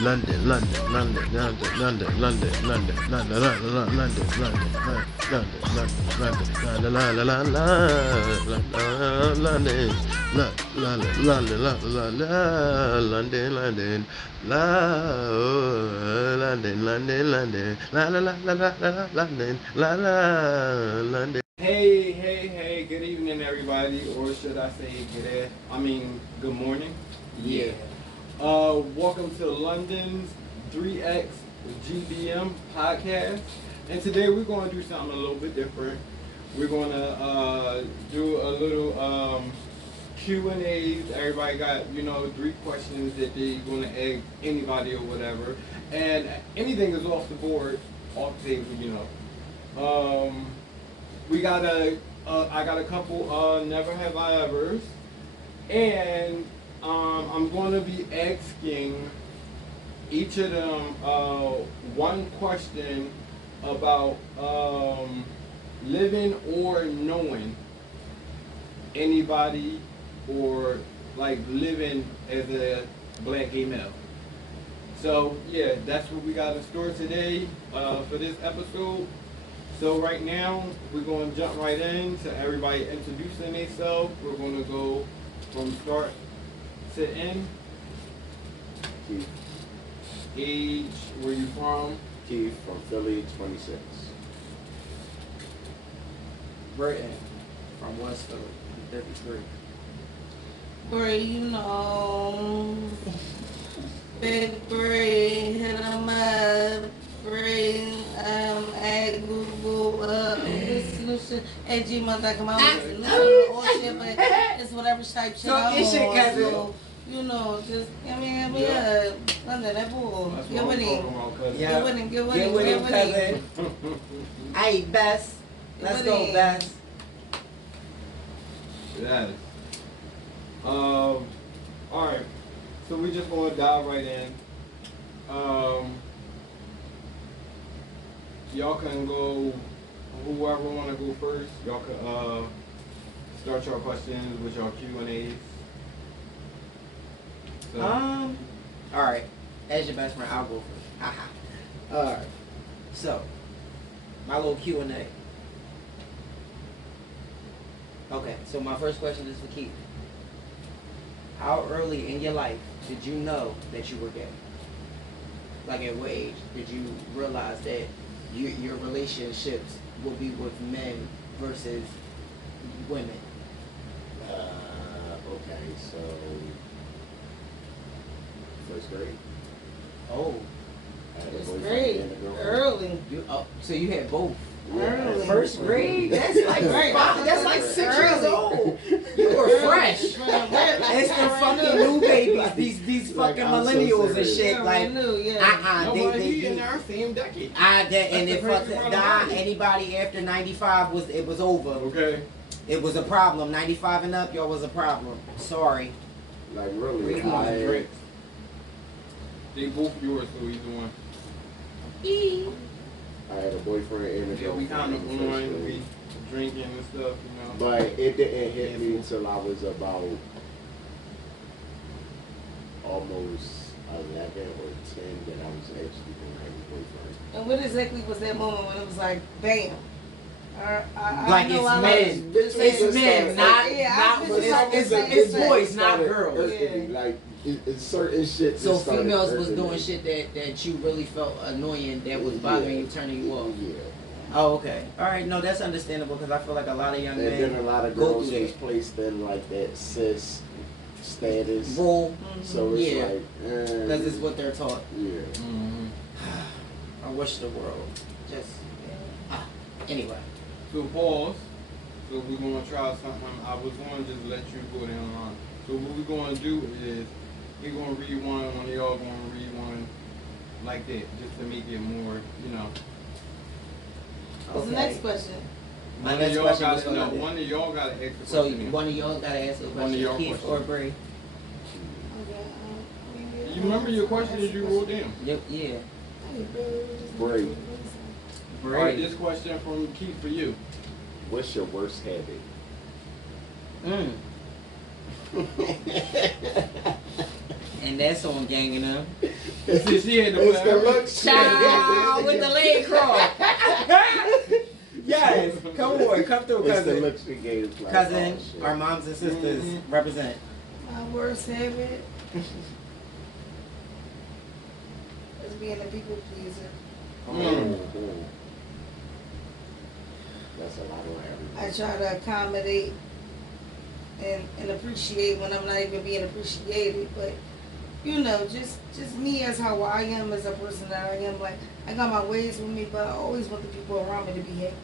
London, London, London, London, London, London, London, London, London, London, London, London, London, London, la la la la, London, London, London, London, London, la, London, London, London, la la la la la la, London, la la, London. Hey, hey, hey, good evening, everybody, or should I say good morning? Yeah. Welcome to London's 3X GBM podcast. And today we're going to do something a little bit different. We're going to do a little Q&As. Everybody got, 3 questions that they're going to ask anybody or whatever. And anything is off the board, off the table, we got I got a couple never have I ever's, and I'm going to be asking each of them one question about living or knowing anybody, or like living as a black gay male. So yeah, that's what we got in store today for this episode. So right now, we're going to jump right in to everybody introducing themselves. We're going to go from start to end. Keith. Age, where you from? Keith from Philly, 26. Britain from West Philly, 33. Big Bree, hit 'em up, Bree, at Google, solution at gmail.com. Or shit, but it's whatever type shit I'm on. So, just give me a London, that bull. Get with him. Get with him, get with him, get with him. Hey, Bess. Let's go, Bess. Yes. Alright. So we just going to dive right in. Y'all can go, whoever want to go first, y'all can start your questions with your Q&As. So. Alright. As your best friend, I'll go first. Haha. Alright. So, my little Q&A. Okay, so my first question is for Keith. How early in your life did you know that you were gay? Like, at what age did you realize that your relationships will be with men versus women? Okay, so first grade. Oh, I had a First boyfriend grade, and a girlfriend. early. So you had both. Early. First grade? That's like that's like 6 years old. You were fresh. It's the fucking new babies, these Like, fucking I'm so millennials and serious. shit. Like, New, yeah. Nobody in our same decade. and if That's the fuck first that, one. anybody after 95 was over. Okay. It was a problem. 95 and up, y'all was a problem. Sorry. Like really, Great. They both yours, so either one. I had a boyfriend and a Yeah, we girlfriend. kind of in first on, grade. we drinking and stuff, But it didn't hit me until I was about almost 11 or 10 that I was actually going to have a boyfriend. And what exactly was that moment when it was like, bam? Like it's men. It's men, not it's boys, not girls. Yeah. Like it's certain shit. So that started females was irking doing me. shit that you really felt annoying, that was bothering you, turning you off. Yeah. Oh, okay. All right. No, that's understandable because I feel like a lot of young And men then a lot of go girls through was that. placed in like that cis status. Rule. So it's Yeah. like, Because it's what they're taught. yeah. Mm-hmm. I wish the world just. Anyway. So pause. So we're going to try something. I was going to just let you go down the line. So what we're going to do is we're going to read one of y'all going to read one like that, just to make it more, What's the next question? My One of next y'all question got was to gonna know. be- One of y'all got to ask the So question. one of y'all gotta ask a One of question, y'all Keith questions. or Bree. You remember your questions you wrote down? Yeah. Bree, All right, this question from Keith for you. what's your worst habit? And that's on ganging up. See, she had to It's the put luxury. Child with the leg cross. Yes, come on, come through, It's the cousin. luxury game. Like, Cousin, oh, shit. our moms and sisters represent. My worst habit is being a people pleaser. That's a lot on I everybody. try to accommodate and appreciate when I'm not even being appreciated. But you know, just me as how I am as a person that I am. Like I got my ways with me, but I always want the people around me to be happy,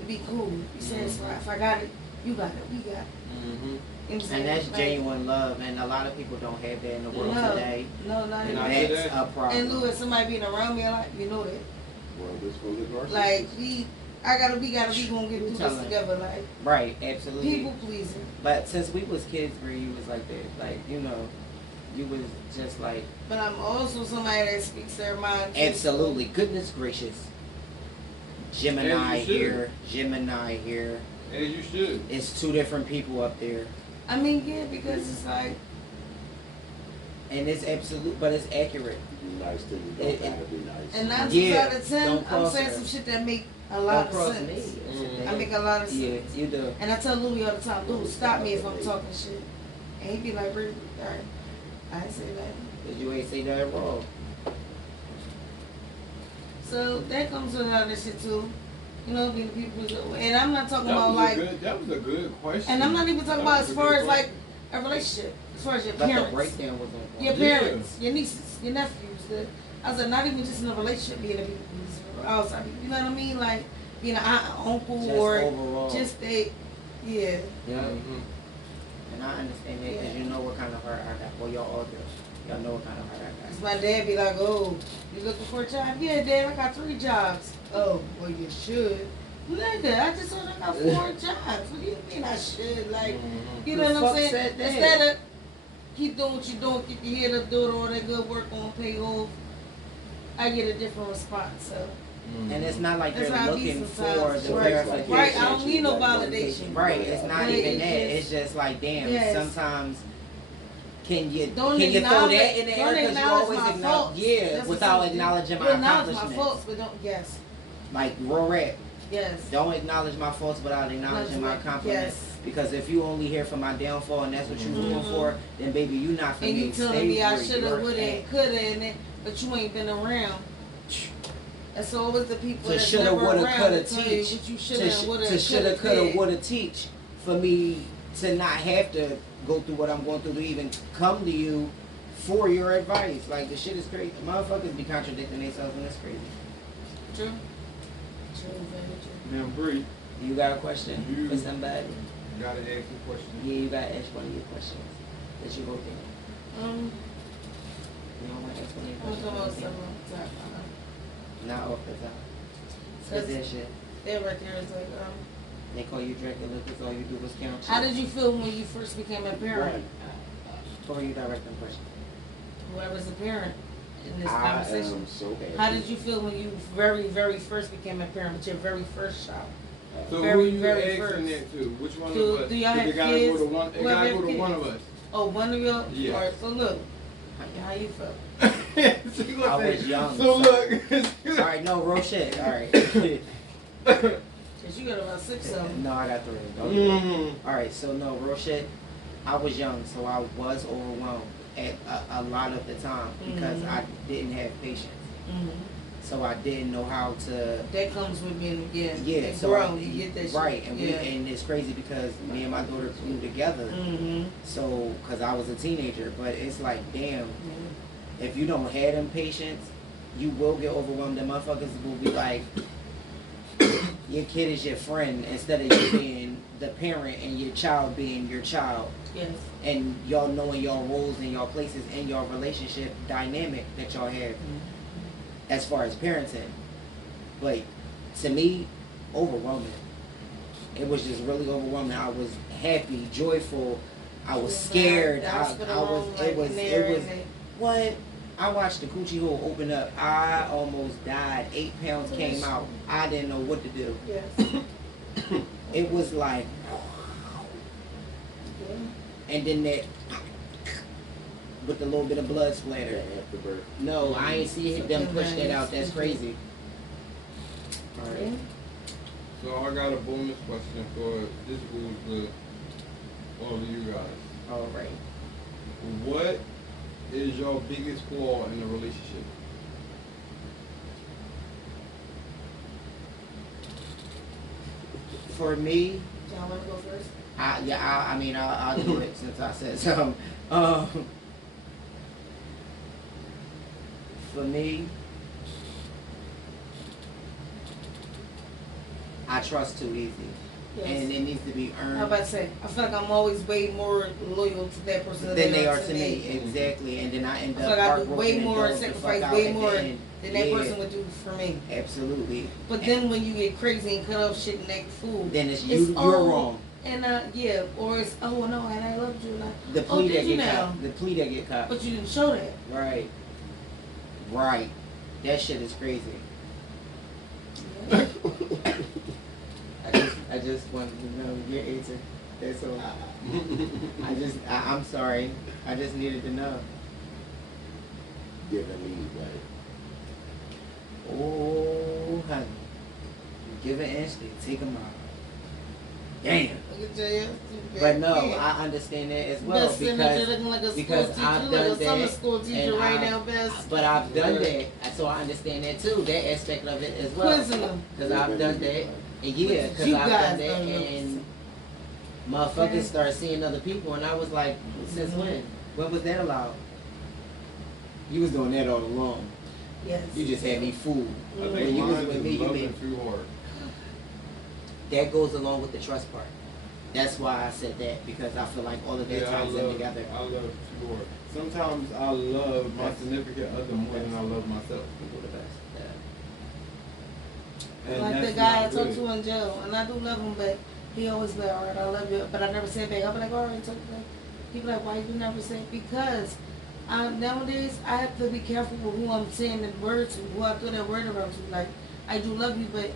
to be cool, be satisfied. If I got it, you got it, we got it. You know what I'm saying? And that's Like, genuine love, and a lot of people don't have that in the world no, today. no, not And even I that. did That's that. a problem. And Lou, if somebody being around me a lot, you know that. Well, this for the grocery. Like we gonna get through this Telling. together. Like Right, absolutely. people pleasing. But since we was kids, where you was like that, like you know, you was just like But I'm also somebody that speaks their mind. too. absolutely. Goodness gracious. Gemini As you should. here, Gemini here. As you should. It's two different people up there, I mean, yeah, because it's like and it's absolute, but it's accurate. Be nice to you. Don't It- gotta be nice. and 9 Yeah, times out of 10, don't I'm cross saying her. some shit that make a lot Don't of cross sense. me. I make a lot of sense. Yeah, you do. And I tell Louis all the time, Louis, stop me if I'm talking shit. And he be like, "Really? All right, I ain't say that." Cause you ain't say that wrong. So that comes with other shit too. You know, being people. And I'm not talking about That was a good question. and I'm not even talking That about was as a far good as like a relationship, as far as your But the parents. breakdown was on. Your Yeah. parents, your nieces, your nephews. I said, not even just in a relationship, being a people pleaser, outside. You know what I mean? Like being an aunt, uncle, Just or overall. just a, yeah. Yeah. Mhm. And I understand that because Yeah. you know what kind of heart I got. Well, y'all all do. Y'all know what kind of heart I got. Cause my dad be like, "Oh, you looking for a job? Yeah, Dad, I got 3 jobs. Oh, well, you should. Nigga, I just told you I got 4 jobs. What do you mean I should? Like, you know Who what the I'm fuck saying? said that? Instead of keep doing what you're doing, keep your head up, doing all that good work on pay off, I get a different response. So, And it's not like That's they're how I be looking for sometimes. the Right. verification. Right, I don't need no validation. Right, it's not Right, even it's that. just- It's just like, damn, Yes. sometimes can you Don't throw acknowledge- that in the air don't because you acknowledge always my acknowledge, faults. yeah, That's what without I'm- acknowledging you my acknowledge my accomplishments. faults, but don't, yes, Like real rap, yes. don't acknowledge my faults without acknowledging my accomplishments. Yes. Because if you only here for my downfall and that's what you're looking Mhm. for, then baby, you not for And me. you telling Stay me I where shoulda, you're woulda, at. and coulda, and it, but you ain't been around. That's always the people To that's shoulda, never woulda, around coulda, to tell you teach. what you To shoulda, sh- woulda, to shoulda, coulda, coulda, did. woulda teach for me to not have to go through what I'm going through to even come to you for your advice. Like the shit is crazy. Motherfuckers be contradicting themselves and it's crazy. True. True, very true. Now, Bree, You got a question You- for somebody? you gotta ask the question. Yeah, you gotta ask one of your questions that you wrote down. You don't want to ask one of your I'm talking about questions? something. Not off the top. Cause Cause that shit. that right there is like, They call you Dracula because all you do was count. how did you feel when you first became a parent? Or you direct them question. Whoever's a parent in this I conversation. am so happy. How did you feel when you very first became a parent with your very first child? So Very, who you very asking first. that to? Which one Do- of us? do y'all 'Cause have it gotta kids? go to one. It Whoever gotta have go to one of kids. us. Oh, one of y'all? Yeah. Alright, so look. How you feel? She gonna I say, was young, So so- look. Alright, no, real shit. Alright. Cause you got about 6 of them. No, I got 3. Don't do that. Mm. Alright, so no, real shit. I was young, so I was overwhelmed at a lot of the time because Mhm. I didn't have patience. Mm-hmm. So I didn't know how to. That comes with being, yeah, Yeah, so so grown. You get that shit. right, and yeah. and it's crazy because me and my daughter grew together. Mm-hmm. So, cause I was a teenager, but it's like, damn, if you don't have them patience, you will get overwhelmed. And motherfuckers will be like, your kid is your friend instead of you being the parent and your child being your child. Yes. And y'all knowing y'all roles and y'all places in your relationship dynamic that y'all have as far as parenting. But to me, overwhelming. It was just really overwhelming. I was happy, joyful. I was scared. I was. It was. What? I watched the coochie hole open up. I almost died. 8 pounds came out. I didn't know what to do. Yes. It was like, Yeah. and then that with the little bit of blood splatter. Yeah, afterbirth. No, I ain't see them push that out. That's crazy. All right. So I got a bonus question for this goes to all of you guys. All right. What is your biggest flaw in a relationship? For me, Y'all want to go first? I mean, I'll do it since I said so. For me, I trust too easy, Yes. and it needs to be I'm earned about to say, I feel like I'm always way more loyal to that person than they are to me. Exactly, and then I I end feel up like I do heartbroken way and more, dozed the fuck sacrifice out way at the more end. than that Yeah. person would do for me. Absolutely. But then when you get crazy and cut off shit and act fool, Then it's it's, you're oh, wrong. And yeah, or it's oh no, and I loved you, and I, The oh plea did that you get now? caught. The plea that get caught. But you didn't show that. Right. Right. That shit is crazy. Yeah. I just wanted to know your answer. That's all. I'm sorry. I just needed to know. Give a lead, right? Oh, honey. Give an inch, they take them out. Damn. Look at your ass, you But no, bad kid. I understand that as well Best sitting there because looking like a school because teacher, I've you like done a summer that, school teacher and right I- now, best. but I've done that, so I understand that too. That aspect of it as well. Quizzing them. Because I've done that, and yeah, But because you I've guys done that, don't know. and motherfuckers start seeing other people, and I was like, since when? When was that allowed? You was doing that all along. Yes. You just had me fooled. I When think you was mine with is me, you loving made too hard. that goes along with the trust part. That's why I said that because I feel like all of that ties in together. I love too hard. Sometimes I love my significant other more than I love myself. People the best. Yeah. And Like the that's guy I not talked good. to in jail, and I do love him, but he always be like, all right, I love you, but I never say it back. I'll be like, all right, talk to him. He be like, why you never say it? Because nowadays I have to be careful with who I'm saying that word to, who I throw that word around to. Like, I do love you, but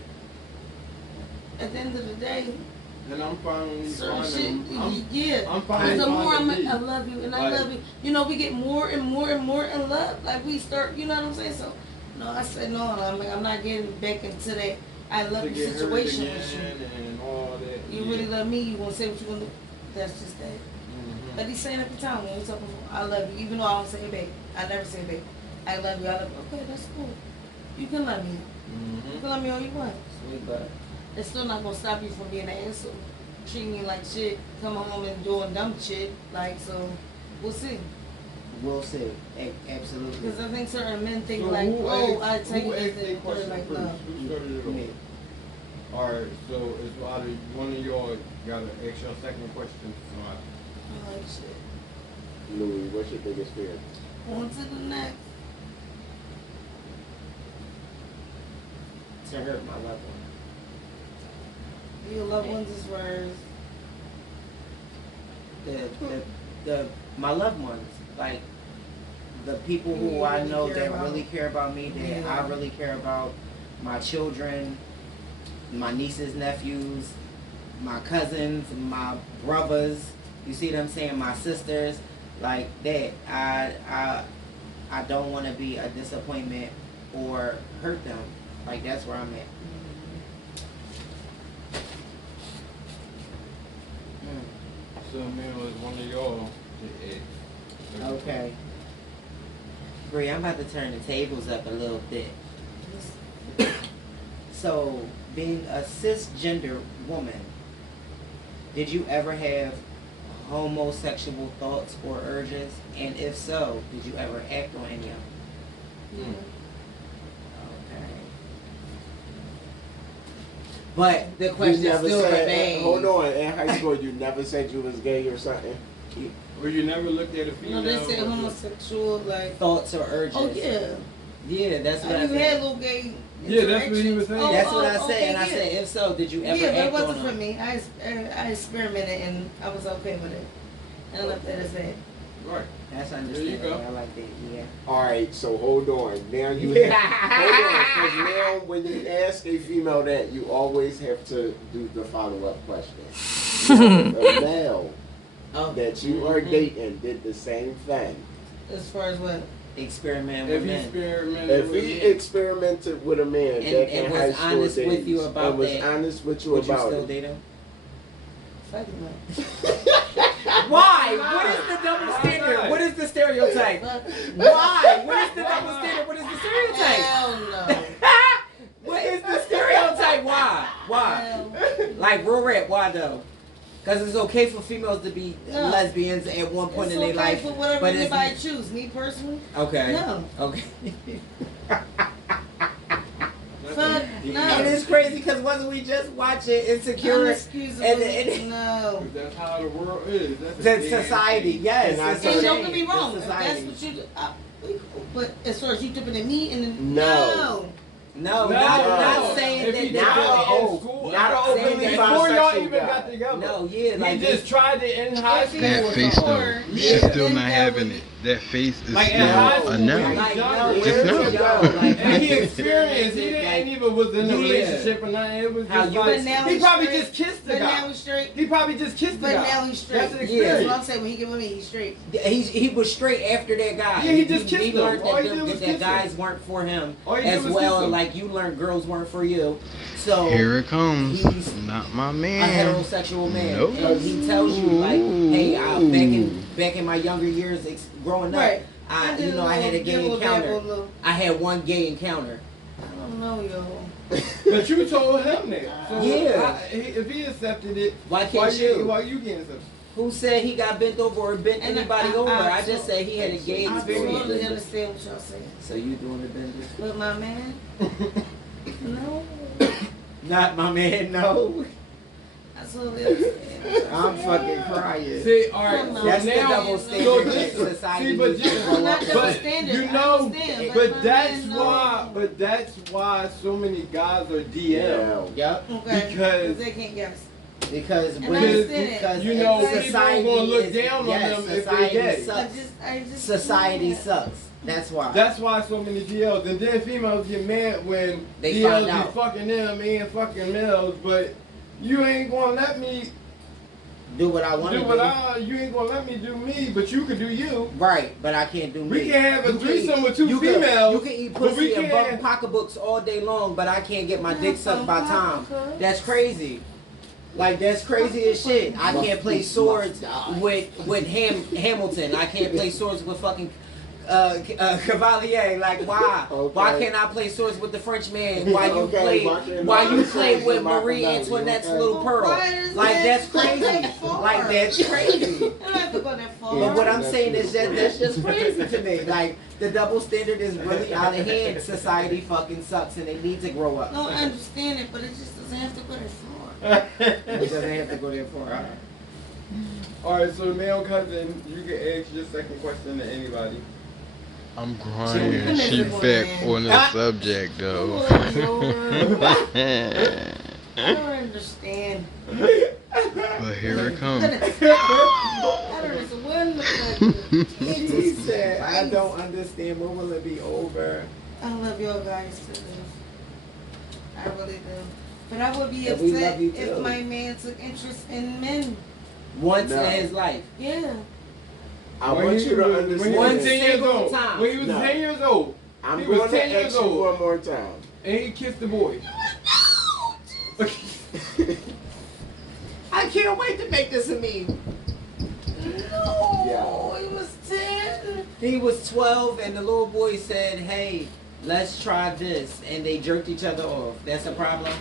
at the end of the day, And I'm finally certain shit, finding. yeah. I'm finally The more finding I me. love you, and I Like- love you. You know, we get more and more and more in love. Like we start, you know what I'm saying? So, no, I said no. I'm not getting back into that I love to you get hurt situation again with you. and all that. You yeah. really love me, you gonna say what you gonna do. That's just that. Mhm. But he's saying every time when we talking, I love you, even though I don't say it back. I never say it back. I love you, I love you. Okay, that's cool. You can love me. You Mhm. can love me all you want. Sweet butt. It's still not gonna stop you from being an asshole. Treating me like shit, come home and doing dumb shit. Like, so, we'll see. We'll see. Absolutely. Because I think certain men think So like, who oh, asked- I take who it asked as that they're question like, first? no. Who started it Me. off? Alright, so it's either one of y'all gotta ask your second question. I'm like, shit. Louis, what's your biggest fear? On to the next. To hurt my loved one. Your loved ones is words. My loved ones, like the people who You I really know care that about. really care about me, that Yeah. I really care about, my children, my nieces, nephews, my cousins, my brothers. You see what I'm saying? My sisters, like that. I don't want to be a disappointment or hurt them. Like that's where I'm at. So man was one of y'all to ask. Okay. Bree, I'm about to turn the tables up a little bit. So, being a cisgender woman, did you ever have homosexual thoughts or urges? And if so, did you ever act on any of them? Yeah. Okay. But the question You never still said, remains. hold on, in high school you never said you was gay or something? Or you never looked at a You female? know, they say homosexual, like, Thoughts or urges? oh yeah. Yeah, that's what I You said. had little gay. Yeah, that's what he was saying. interactions. That's what I said, okay, and I yeah. said, if so, did you ever Yeah, but act it wasn't on for them? me. I experimented and I was okay with it. And I left that as that. Right. That's There you understandable. go. I like that. Yeah. Alright, so hold on. Now you have, hold on, because now when you ask a female that, you always have to do the follow-up question. Now, a male Oh. that you are dating did the same thing. As far as what? Experiment If with he men. experimented If with he me, experimented with a man And back in was high school honest days, with you about and was that, honest with you Would you about still it. date him? Fuck him up. Why? Why What is not? the double Why standard? not? What is the stereotype? Fuck. Why? What is the Why double not? standard? What is the stereotype? Hell no. What is the stereotype? Why? Why? Hell. Like real rap, why though? Because it's okay for females to be No. lesbians at one point It's in their okay life. for whatever but it's- anybody choose. Me personally, Okay. no. Okay. Fuck And no. it's crazy because wasn't we just watching Insecure? Unexcusable. and- No. That's how the world is. That's a The dead society, thing. yes. And I it's said- a And don't shame. get me wrong. It's If that's society. what you do, but as far as you dipping in me and then, No. No, No. not saying If that. he that Not did a it in whole, school, not a saying openly that- before y'all bisexual even guy. got together. No, yeah, like he just tried it in high If school. he- or That face something. though, Yeah. she's still And not that having would- it. That face is Like in still high a school, no. when Like, Just no, Just it's no. yo, like, And he experienced. He didn't like, even was in a Yeah. relationship or nothing. It was How just you- like But now he he's probably straight. just kissed the But now guy. he's straight. He probably just kissed the But guy. now he's straight. That's an That's experience. what I'm saying. When he get with me, he's straight. he was straight after that guy. Yeah, he just kissed He him. learned All that, he did was that kiss guys him. weren't for him All he did as was well. kiss him. Like you learned girls weren't for you. So Here it comes. He's Not my a man. heterosexual man, Nope. and he tells you like, hey, back in my younger years, growing up, Right. I did had a gay little encounter. dabble, little- I had one gay encounter. I don't know, yo. But you told him that. So Yeah. if he accepted it, Why can't you? Why you getting accepted? Who said he got bent over or bent And anybody over? I just said he had a gay I totally experience. understand what y'all saying. So you doing the benders? But my man, no. Not my man, no. I totally understand. I'm fucking crying. See, all right. That's So the now, double so standard this, that society see, but needs to you, grow Not up double but standard. you I know, understand, but my that's man, why, no. but that's why so many guys are DM. Yep. Okay. Because- they can't guess. Because And when I understand it. because you know, Exactly. people are gonna look is- down yes, on them if they society gay. sucks. I just Society yeah. sucks. That's why. That's why so many DLs, and then females get mad when They DLs find be out. fucking them and fucking males, but you ain't gonna let me do what I want do to what do. you ain't gonna let me do me, but you can do you. Right, but I can't do me. We can have a You threesome with two you females, you can eat but we pussy and can't- bump pocketbooks all day long, but I can't get my dick sucked by Tom. That's crazy. Like that's crazy as shit. I can't play swords with Hamilton. I can't play swords with fucking Cavalier. Like why? Okay. Why can't I play swords with the Frenchman? Why you Okay, play? why can't Why I you play play swords with with Marie Machiavelli, Antoinette's okay? little pearl? Why does Like that that's go crazy. that far? Like that's crazy. You don't have to go that far. But what I'm saying is that's just crazy to me. Like the double standard is really out of hand. Society fucking sucks, and they need to grow up. No, I understand it, but it just doesn't have to go that far. It doesn't have to go there for. All right, so male cousin, you can ask your second question to anybody. I'm crying. She- She back on the Ah. subject though. I don't understand. But here it comes. I don't understand. When the fuck? He said, "I don't understand. When will it be over?" I love y'all guys to live. I really do. But I would be And we love upset you if too. my man took interest in men. Once No. in his life. Yeah. I When want he you to was- understand. When he One was 10 years single old. time. When he was No. 10 years old. I'm He was going 10 to years ask you old. one more time. And he kissed the boy. I can't wait to make this a meme. No. Yeah. He was 10. He was 12, and the little boy said, "Hey, let's try this," and they jerked each other off. That's a problem.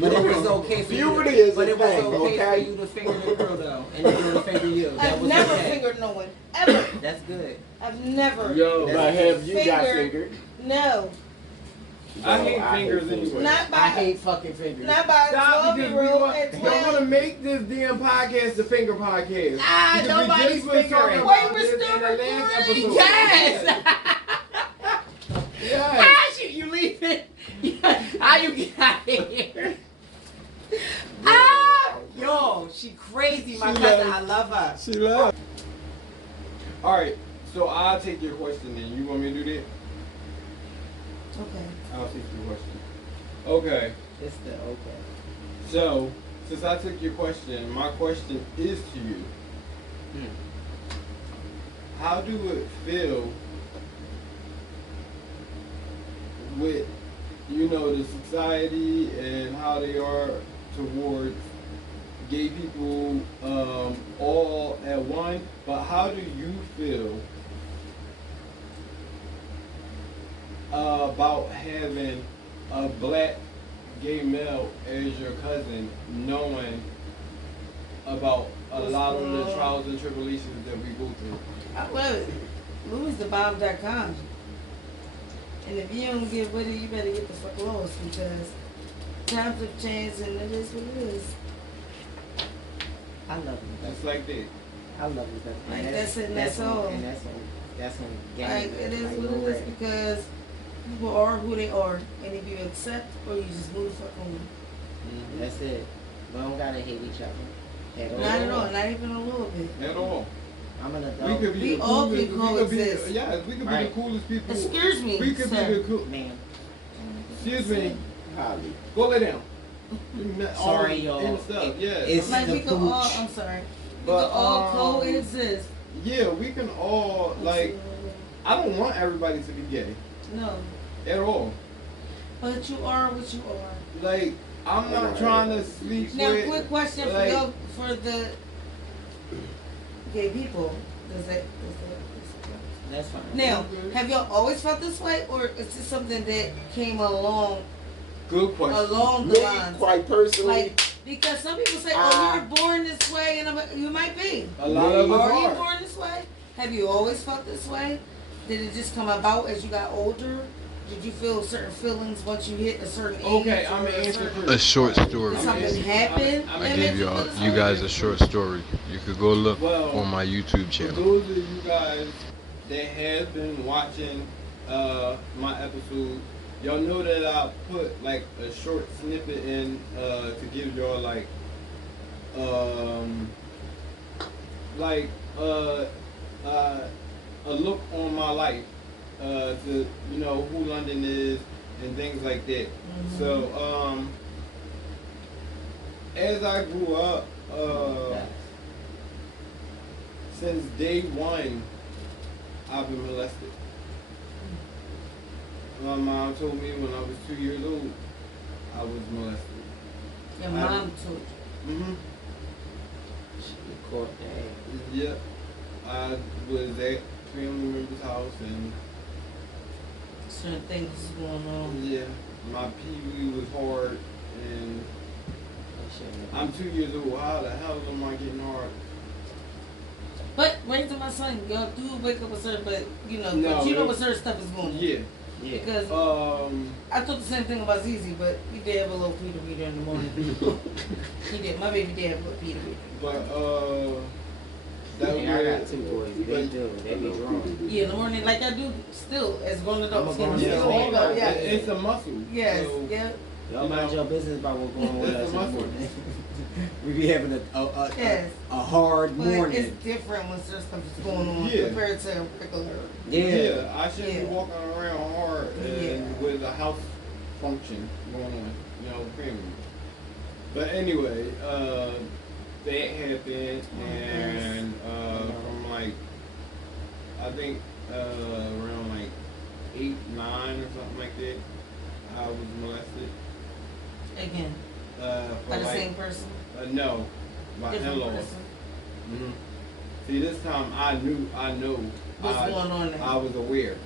But it was okay for Puberty you. is But a it was thing, okay okay? for you to finger the girl though, and the girl to finger you. That I've was never okay. fingered no one. Ever. That's good. I've never. Yo, But have you got Finger. fingered? No. I No, hate fingers fingers. anyway. Not by, I hate fucking fingers. not by a Stop 12-year-old at don't 12. want to make this damn podcast the finger podcast. Ah, Because we nobody's just was talking fingering. about Wait, we're this still in the last recording? episode. Yes. Yes. Ah, shit, you leave it. How you get out of here? Ah, yo, she crazy, my She cousin. loves- I love her. She loves. All right, so I'll take your question then. You want me to do that? Okay. I'll take your question. Okay, It's the okay. so since I took your question, my question is to you. how do it feel with, you know, the society and how they are towards gay people all at one, but how do you feel about having a black gay male as your cousin, knowing about a lot of the trials and tribulations that we go through? I love it. LouisTheBomb.com. And if you don't get with it, you better get the fuck lost because times have changed and it is what it is. I love you. Just like that. I love you. Like, that's it, that's all. And that's on game. Like, it is Like, what no it is way. because people are who they are. And if you accept or you just move the fuck on. That's it. We don't gotta hate each other. At all. Not at all, not even a little bit. At all. I'm an We adult. could be We the all coolest. can We could be, coexist. yes, we could be the Right. coolest people. Excuse me, We could sir. be the cool. Man. Excuse me. Holly. Go lay down. Sorry, y'all. And stuff. Yeah. It's Like the we can all, pooch. I'm sorry. We But, can all coexist. Yeah, we can all like. I don't want everybody to be gay No. at all. But you are what you are. Like, I'm not trying to sleep Now, with. quick question like, for the gay people. Does that That's fine. now, have y'all always felt this way, or is this something that came along Good question. along the Me, lines? quite personally, Like, because some people say, "Oh, you were born this way," and you might be. A lot of us Are you are. born this way? Have you always felt this way? Did it just come about as you got older? Did you feel certain feelings once you hit a certain age? Okay, I'm or gonna answer certain- first. A short story. Did something happen? I'm I that gave made y'all, feel this you way? guys a short story. You could go look Well, on my YouTube For channel. those of you guys that have been watching my episodes, y'all know that I put like a short snippet in to give y'all a look on my life, to you know who London is and things like that. Mhm. So as I grew up, since day one, I've been molested. My mom told me when I was 2 years old, I was molested. Your mom told you. Mm-hmm. She caught that. Yep. I was at family member's house and Certain things was going on. yeah, my pee-wee was hard and I'm 2 years old. How the hell am I getting hard? But raising my son, y'all do wake up with certain, but you know, No, but you know it- what certain stuff is going on. Yeah. Yeah. Because I thought the same thing about Zizi, but he did have a little Peter Peter in the morning. He did. My baby did have a little Peter Peter. But that Yeah, I got was two boys. They do. They be drawn. Yeah, in the morning, like I do still as grown adults. I'm a grown Still adult. wake up, yeah. It's a muscle. Yes, So, yeah. Y'all mind your business about what's going on with That's us the in the muscle. morning. We be having Yes. a hard But morning. it's different when certain stuff is going on Yeah. compared to regular. Yeah. I shouldn't Yeah. be walking around hard and Yeah. with a house function going on, you know, family. But anyway, that happened, and from like, I think around like 8, 9 or something like that, I was molested. Again, For by the like, same person, no, my different in-laws. person. Hmm. See, this time I know, What's going on there? I was aware.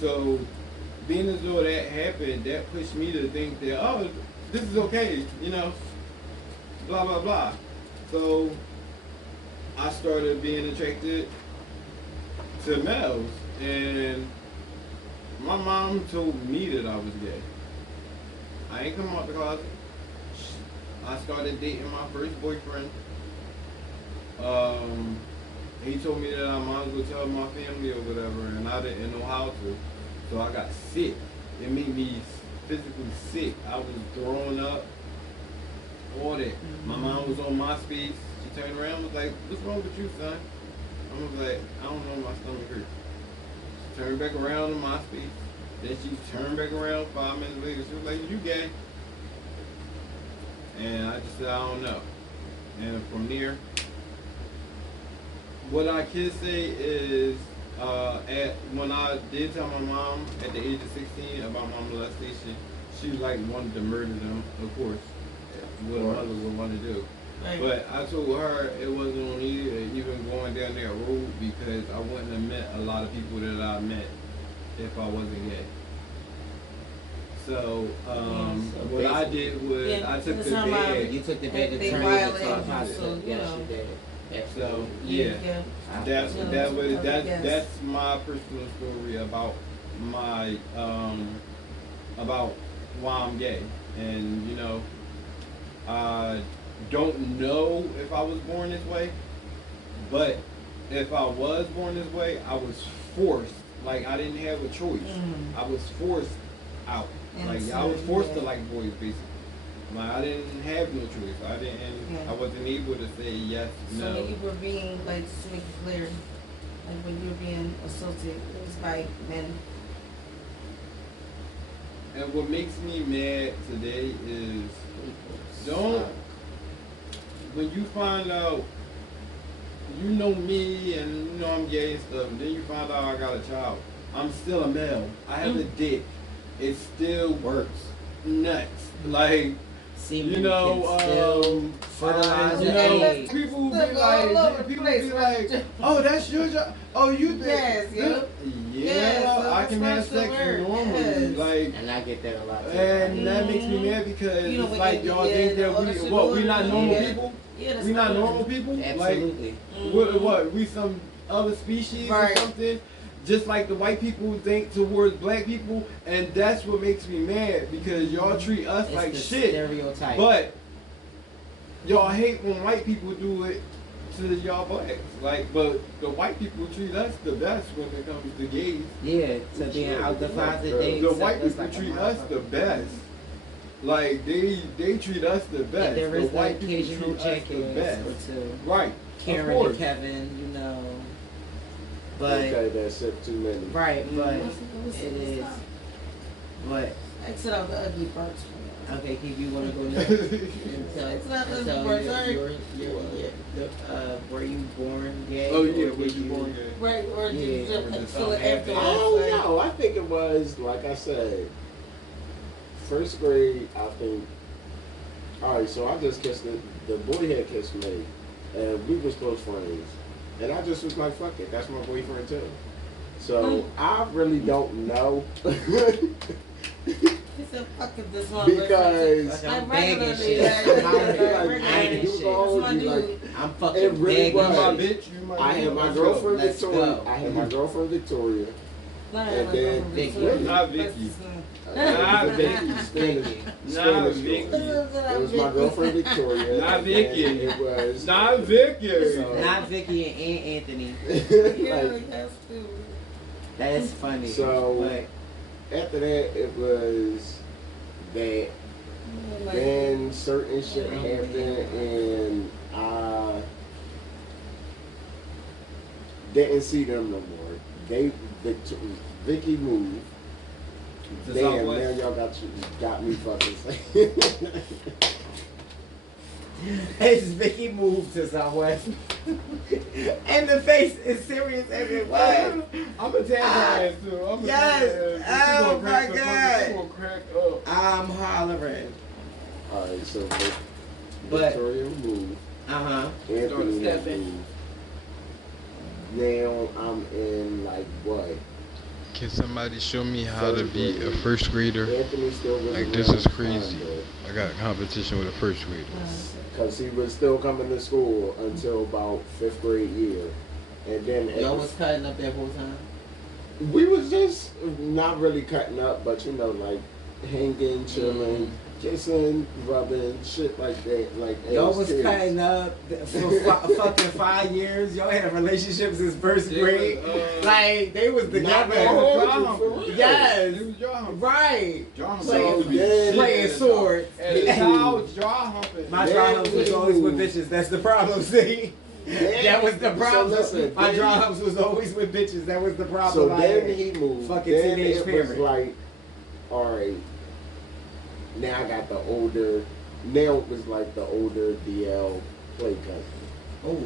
So, being as though that happened, that pushed me to think that, oh, this is okay, you know, blah, blah, blah. So, I started being attracted to males, and my mom told me that I was gay. I ain't come out the closet. I started dating my first boyfriend. He told me that I might as well tell my family or whatever, and I didn't know how to. So I got sick. It made me physically sick. I was throwing up, all that. My mom was on MySpace. She turned around and was like, "What's wrong with you, son?" I was like, "I don't know, my stomach hurts." She turned back around to MySpace. Then she turned back around 5 minutes later. She was like, "You gay?" And I just said, "I don't know." And from there, What I can say is, when I did tell my mom at the age of 16 about my molestation, she like wanted to murder them, of course, what a mother would want to do. Right. But I told her it wasn't on even going down that road because I wouldn't have met a lot of people that I met if I wasn't gay. So, what I did was I took the bed. You took the bed to They turn violated it to you, positive. so, you Yes, know. you did. So Absolutely. yeah, that's my personal story about my about why I'm gay, and you know, I don't know if I was born this way, but if I was born this way, I was forced. Like I didn't have a choice. I was forced out. And Like so, I was forced to yeah. like boys, basically. Like I didn't have no choice. I didn't. Yeah. I wasn't able to say yes, So no. when you were being, like, just to make it clear, like when you were being assaulted, it was by men. And what makes me mad today is don't when you find out you know me and you know I'm gay and stuff, and then you find out I got a child. I'm still a male. I have a dick. It still Works. nuts. Like Semen you know, can still fertilize you the know, egg. people be Look all over like, the people place, be right? like, oh, that's your job. Oh, you think? Yes, yeah, Yes, so I can have that's supposed sex to work, normally, yes. like. And I get that a lot too. And that makes me mad because You know, it's when like you- y'all yeah, think that all that shit we not going normal on, people? Yeah, that's We not fine. normal people? Absolutely. Like, what? We some other species Right. or something? Just like the white people think towards black people, and that's what makes me mad because y'all treat us It's like the shit. stereotype. But y'all hate when white people do it to y'all blacks. Like, but the white people treat us the best when it comes to gays. Yeah, to being out the closet, they The accept white us people like a treat us the motherfucker. best. Like they treat us the best. And there The is the white people occasional treat us the jackass best. or two. Right. Karen of course. and Kevin, you know. But Okay, that's it. Too many. right, but What's it is. But Exit out the ugly parts. okay, Keith, you want to go next? And tell, It's not and ugly tell parts, sorry. were you born gay? Oh yeah, or were did you born gay? Right, or Yeah, did you or did just feel it something afterwards? happen? Oh like- no, I think it was like I said, first grade. I think. All right, so I just kissed the boy had kissed me, and we was close friends, and I just was like, fuck it, that's my boyfriend too. So I really don't know. He said, fuck it, this one. Because I'm Like begging regularly, shit. like, I'm regularly. begging you shit. know, That's my you like, dude. I'm fucking It really begging You was. my shit. bitch. You my I bitch. had my Let's girlfriend Let's Victoria. go. I had my girlfriend Victoria. Nah, And like, then Vicky. Not Vicky. Nah, Vicky. Spanish. Not Spanish Vicky. girl. It was my girlfriend Victoria. Not and Vicky. It was Not Vicky. So- Not Vicky and Aunt Anthony. Yeah, like, like, that's stupid. That is funny. So- but after that, it was that. Like, Then certain shit happened, and I didn't see them no more. Vicky moved. To Damn, now Southwest. y'all got me fucking saying. as Vicky moved to Southwest, and the face is serious as it was. I'm a tag ass too. I'm a Yes. tag ass. Oh, She gonna crack my the God. fucking- She gonna crack up. I'm hollering. Alright, so But- Victoria moved. Anthony Started has stepping. moved. Now I'm in like what? Can somebody show me how to be a first grader? Anthony still was Like, this is crazy. I got competition with a first grader. Because he was still coming to school until about 5th grade year. And then at Y'all the- was cutting up that whole time. we was just not really cutting up, but you know, like hanging, chilling, kissing, rubbing, shit like that. Like Y'all as was kids. cutting up for fucking 5 years. Y'all had relationships since first They grade. was, Like they was Not together. all. Y'all for hump. real. Yes. It was y'all humping. Right. Y'all humping. So Used to be then- shit Playing at the swords. time. At the child, y'all humping. My Yeah, dry humps was we always with moved. bitches. That's the problem. See, Then- that was the problem. So listen, My then- dry humps was always with bitches. That was the So problem. I then had. he moved. Fucking then teenage it parent. was like, all right. Now I got the older. Now it was like the older DL play cousin. Oh,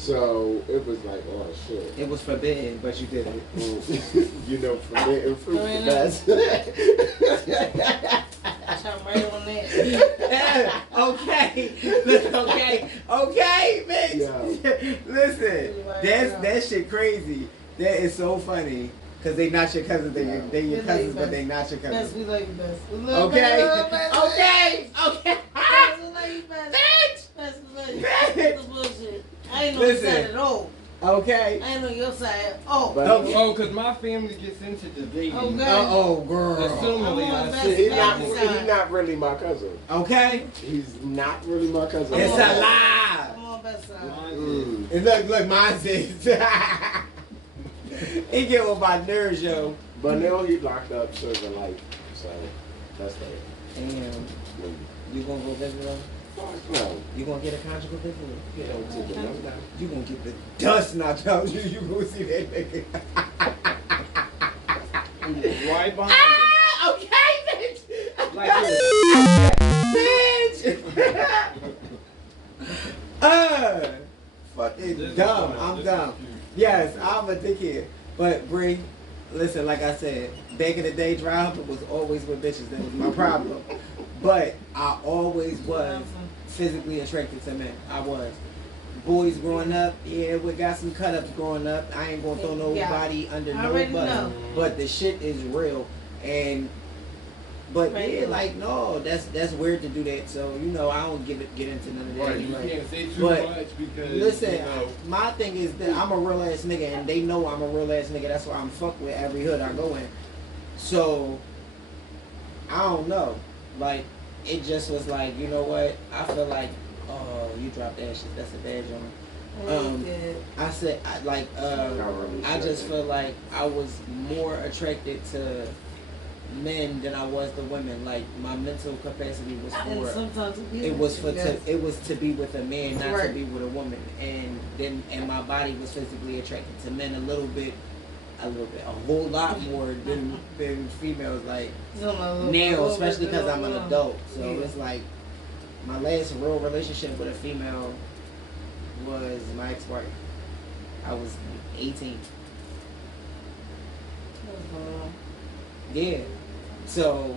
So it was like, oh shit. It was forbidden, but you did it. You know, forbidden fruit the Right. best. I'm right on that. Okay, bitch. Yo. Listen, that shit crazy. That is so funny. Cause they not your cousins, they your cousins, but they not your Best, cousins. we like you best. We love Okay, you best. okay. Best, we like you best. Bitch. Best, we like you. Bitch. That's bullshit. I ain't on your Listen. side at all. Okay. I ain't on your side at all. But Oh, cause my family gets into debating. Okay. Oh, girl. Assumingly, I'm on I best said he's family not side. really my cousin. Okay. He's not really my cousin. It's on a best- lie. I'm on best side. Mm. And look, mine says. He get on my nerves, yo. But now he locked up serving life. So that's that. Damn. You gonna go visit him? Fuck no. You gonna get a conjugal visit? You don't take the number. You gonna get the dust knocked out you. You gonna see that nigga. Right behind him. Ah, okay, bitch. Like bitch. Fucking this. dumb. I'm dumb. Yes, I'm a dickhead. But Bree, listen, like I said, back in the day, dry humping was always with bitches. That was my problem. But I always was physically attracted to men. I was. Boys growing up, yeah, we got some cut ups growing up. I ain't gonna throw nobody under I no already button. know. But the shit is real. But Right. yeah, like no, that's weird to do that. So you know, I don't get into none of that. Right, you anyway. can't say too But much because Listen, you know. my thing is that I'm a real ass nigga, and they know I'm a real ass nigga. That's why I'm fucked with every hood I go in. So I don't know. Like it just was like, you know what? I feel like, oh, you dropped that shit. That's a bad joint. I said, I just feel like I was more attracted to men than I was to women. Like my mental capacity was And for sometimes it was for it was to be with a man, not to Right. be with a woman. And my body was physically attracted to men a whole lot more than females. Like now, especially because I'm an adult. So it's like my last real relationship with a female was my ex-wife. I was 18. Yeah. So,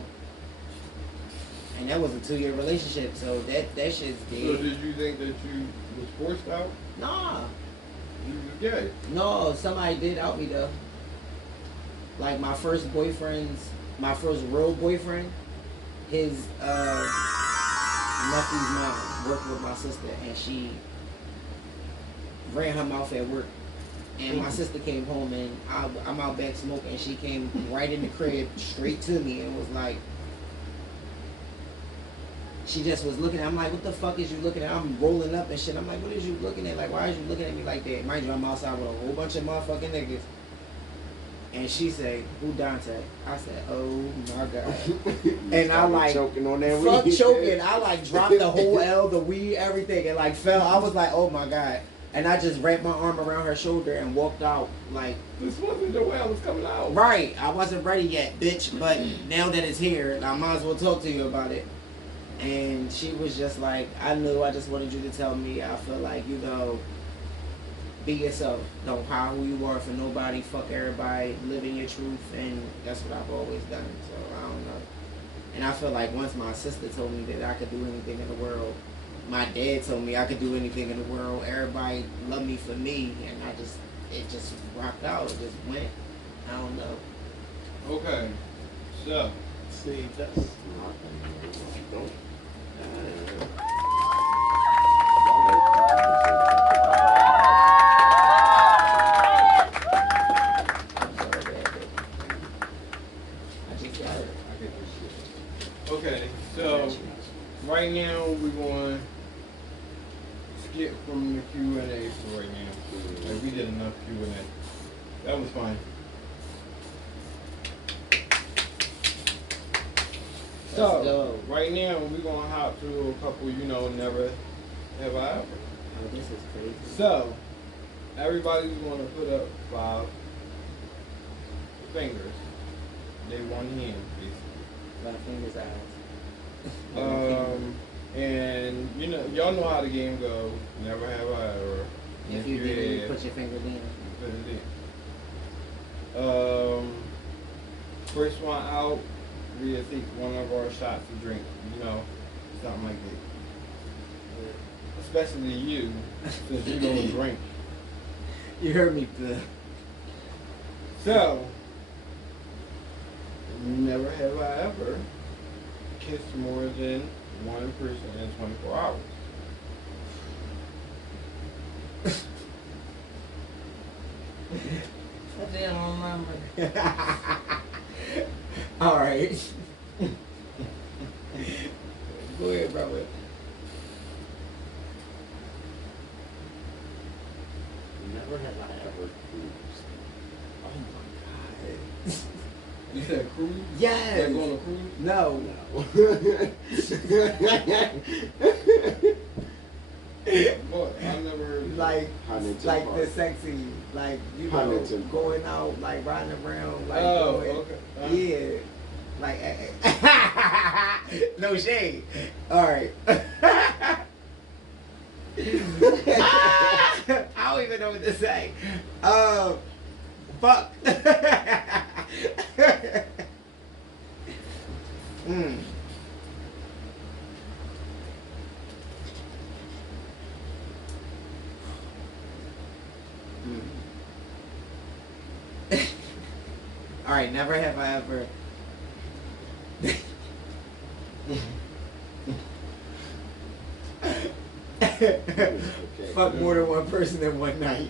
and that was a 2-year relationship. So that shit's So dead. did you think that you was forced out? Nah. You was gay. No, somebody did out me though. Like my first real boyfriend, his nephew's mom worked with my sister, and she ran her mouth at work. And my sister came home, and I'm out back smoking, and she came right in the crib straight to me and was like, she just was looking at, I'm like, what the fuck is you looking at? I'm rolling up and shit. I'm like, what is you looking at? Like, why is you looking at me like that? Mind you, I'm outside with a whole bunch of motherfucking niggas. And she said, who Dante? I said, oh my God. And I like, choking on that fuck weed. choking. I like dropped the whole L, the weed, everything, and like fell. I was like, oh my God. And I just wrapped my arm around her shoulder and walked out like, This wasn't the way I was coming out. right, I wasn't ready yet, bitch, but now that it's here, I might as well talk to you about it. And she was just like, I just wanted you to tell me. I feel like, you know, be yourself. Don't hide who you are for nobody. Fuck everybody. Live in your truth. And that's what I've always done. So I don't know. And I feel like once my sister told me that I could do anything in the world, my dad told me I could do anything in the world. Everybody loved me for me. And it just rocked out. It just went. I don't know. Okay. So, See, that's not don't. okay. So, right now we're going to skip from the Q&A for right now. Like we did enough Q&A. That was fine. So, right now we're going to hop to a couple, never have I ever. Oh, this is crazy. So, everybody's going to put up 5 fingers. They one hand, basically. 5 fingers, eyes. And y'all know how the game goes. Never have I ever. If you did, you put your finger in. Put it in. First one out, we'll take one of our shots to drink. You know, something like that. Especially you, since you don't drink. You heard me, Bill. So, never have I ever kissed more than one person in 24 hours. I don't remember. All right. Go ahead, brother. Never have I ever cruised. Oh my God. You said cruise? Yes. Like going to cruise? No. Boy, I never. Like Huntington the Park. sexy, like you know, Huntington Park. going out, like riding around, like Oh, going, okay. yeah, like no shade. All right. I don't even know what to say. Fuck. mm. All right, never have I ever. Okay. Fuck more than one person in one night.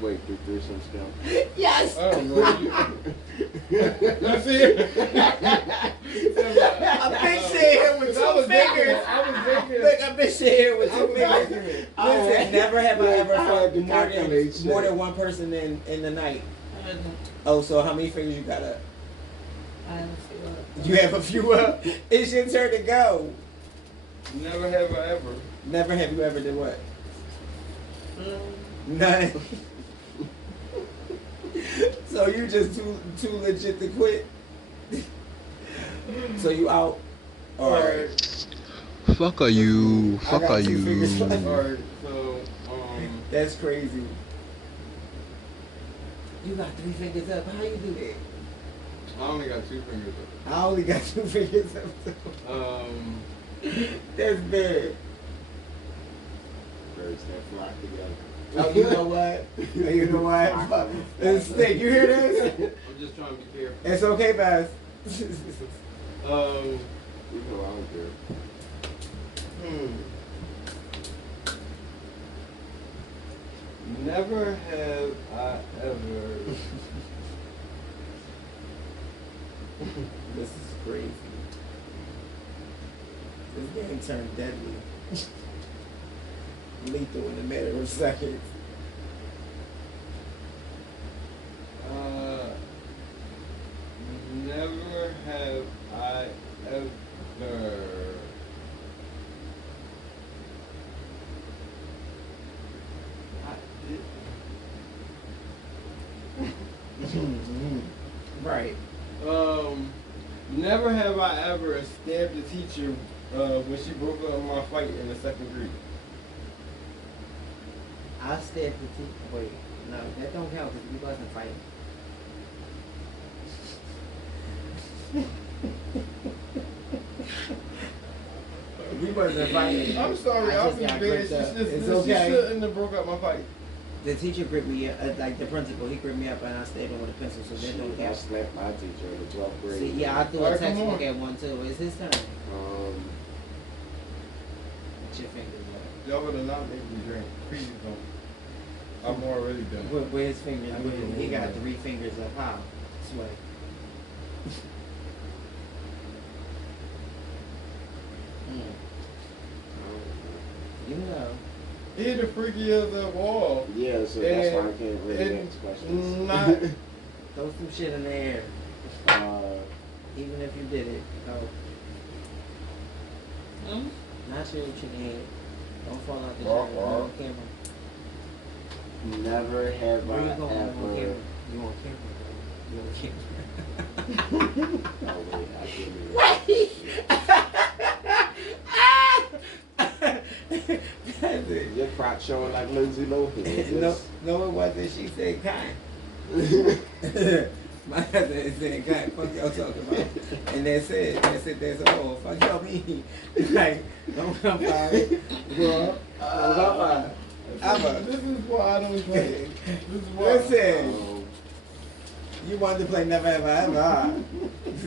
Wait, do threesomes count? Yes. I don't know. You see it? I've been sitting here with two fingers. I was thinking. Look, I've been sitting here with two fingers. I Listen, had- never have I ever I had fucked to more calculate than more shit. than one person in the night. I don't. Oh, so how many fingers you got up? I don't feel it. You have a few up. It's your turn to go. Never have I ever. Never have you ever did what? No. None. So you just too legit to quit. So you out. Alright. Fuck are you? I Fuck got are two fingers you? left. Alright, so, That's crazy. You got 3 fingers up. How you do that? I only got 2 fingers up. I only got 2 fingers up. That's bad. Birds that flock together. Oh, you know what? You know what? It's Stick, you hear this? I'm just trying to be careful. It's okay, Bass. You know I don't care. Never have I ever. This is crazy. This game turned deadly. Lethal in a matter of seconds. Never have I ever. Right. Never have I ever stabbed a teacher when she broke up my fight in the 2nd grade. I stabbed the teeth. Wait, no, that don't count because we wasn't fighting. We wasn't fighting. I'm sorry, I was just got bad. gripped up. It's She okay. shouldn't have broke up my fight. The teacher gripped me, like the principal, he gripped me up and I stabbed him with a pencil, so that don't I count. slapped my teacher in the 12th grade. See, yeah, I threw a Alright, come textbook on. at one too. It's his turn. Put Um, your fingers up. Y'all would have not made me drink. Please don't. I'm already done. With his fingers, I mean, he got 3 fingers up. How? Sway. You know. He the freakiest of all. yeah, so that's why I can't really ask questions. Not. Throw some shit in the air. Even if you did it. Oh. Not sure what you can. Don't fall out the chair. Walk, You walk. on camera. Never have Where you I going? You on ever. camera. You on camera. You on camera. Oh wait, I didn't. Wait! showing like Lindsay Lohan. No, it wasn't. She said kind. My husband said kind. Fuck y'all talking about. And that's it. That's all. Fuck y'all mean. Like, don't come by. Well, This is why I don't play. This is why. Listen. You wanted to play Never Have I Ever, huh?